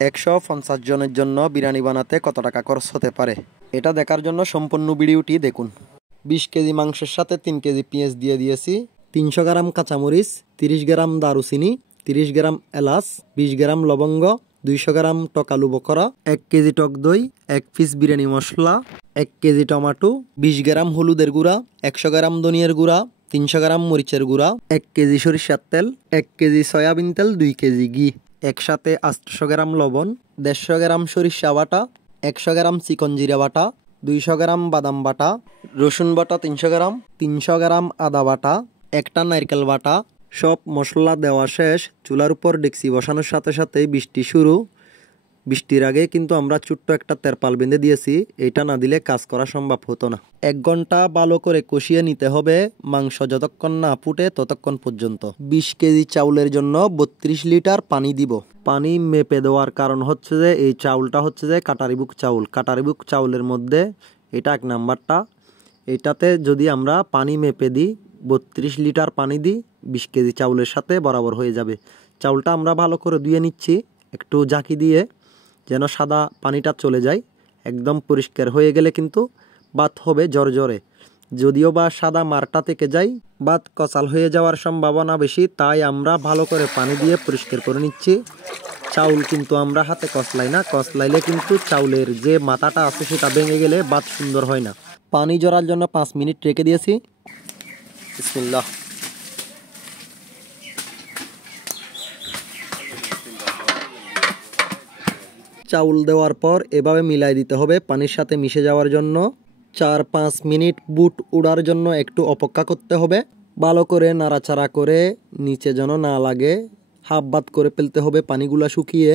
150 জনের জন্য বিরিয়ানি বানাতে কত টাকা খরচ হতে পারে এটা দেখার জন্য সম্পূর্ণ ভিডিওটি দেখুন। 20 কেজি মাংসের সাথে 3 কেজি পেঁয়াজ দিয়ে দিয়েছি, 300 গ্রাম কাঁচামরিচ, 30 গ্রাম দারুচিনি, 30 গ্রাম এলাচ, 20 গ্রাম লবঙ্গ, 200 গ্রাম টকালু বকরা, 1 কেজি টক দই, 1 পিস বিরিয়ানি মশলা, 1 কেজি টমেটো, 20 গ্রাম হলুদের গুঁড়া, 100 গ্রাম ধনিয়ার গুঁড়া, 300 গ্রাম মরিচের গুঁড়া, 1 কেজি সরিষার তেল, 1 কেজি সয়াবিন তেল, 2 কেজি ঘি, একসাথে 800 গ্রাম লবণ, 150 গ্রাম সরিষা বাটা, 100 গ্রাম চিকন জিরা বাটা, 200 গ্রাম বাদাম বাটা, রসুন বাটা 300 গ্রাম, 300 গ্রাম আদা বাটা, একটা নারকেল বাটা। সব মশলা দেওয়া শেষ। চুলার উপর ডেকচি বসানোর সাথে সাথে বৃষ্টি শুরু। বৃষ্টির আগে কিন্তু আমরা ছোট্ট একটা তেরপাল বেঁধে দিয়েছি, এটা না দিলে কাজ করা সম্ভব হতো না। 1 ঘন্টা ভালো করে কষিয়ে নিতে হবে, মাংস যতক্ষণ না ফুটে ততক্ষণ পর্যন্ত। 20 কেজি চাউলের জন্য 32 লিটার পানি দিব। পানি মেপে দেওয়ার কারণ হচ্ছে যে এই চাউলটা হচ্ছে যে কাটারিবুক চাউল। কাটারিবুক চাউলের মধ্যে এটা 1 নাম্বারটা। এটাতে যদি আমরা পানি মেপে দিই, 32 লিটার পানি দিই, 20 কেজি চাউলের সাথে বরাবর হয়ে যাবে। চাউলটা আমরা ভালো করে ধুয়ে নিচ্ছি একটু ঝাঁকি দিয়ে, যেন সাদা পানিটা চলে যায়। একদম পরিষ্কার হয়ে গেলে কিন্তু ভাত হবে জরজরে। যদিও বা সাদা মারটা থেকে যায়, ভাত কচাল হয়ে যাওয়ার সম্ভাবনা বেশি, তাই আমরা ভালো করে পানি দিয়ে পরিষ্কার করে নিচ্ছি। চাউল কিন্তু আমরা হাতে কচলাই না, কচলাইলে কিন্তু চাউলের যে মাথাটা আছে সেটা ভেঙে গেলে ভাত সুন্দর হয় না। পানি ঝরার জন্য 5 মিনিট রেখে দিয়েছি। বিসমিল্লাহ। চাউল দেওয়ার পর এভাবে মিলাই দিতে হবে পানির সাথে মিশে যাওয়ার জন্য। 4-5 মিনিট বুট উড়ার জন্য একটু অপেক্ষা করতে হবে। ভালো করে নাড়াচাড়া করে নিচে যেন না লাগে হাফ ভাত করে ফেলতে হবে পানিগুলা শুকিয়ে।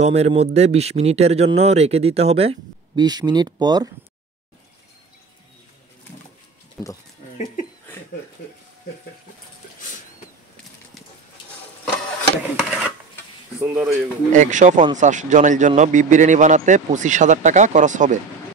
দমের মধ্যে 20 মিনিটের জন্য রেখে দিতে হবে। 20 মিনিট পর সুন্দর 150 জনের জন্য বিফ বিরিয়ানি বানাতে 25,000 টাকা খরচ হবে।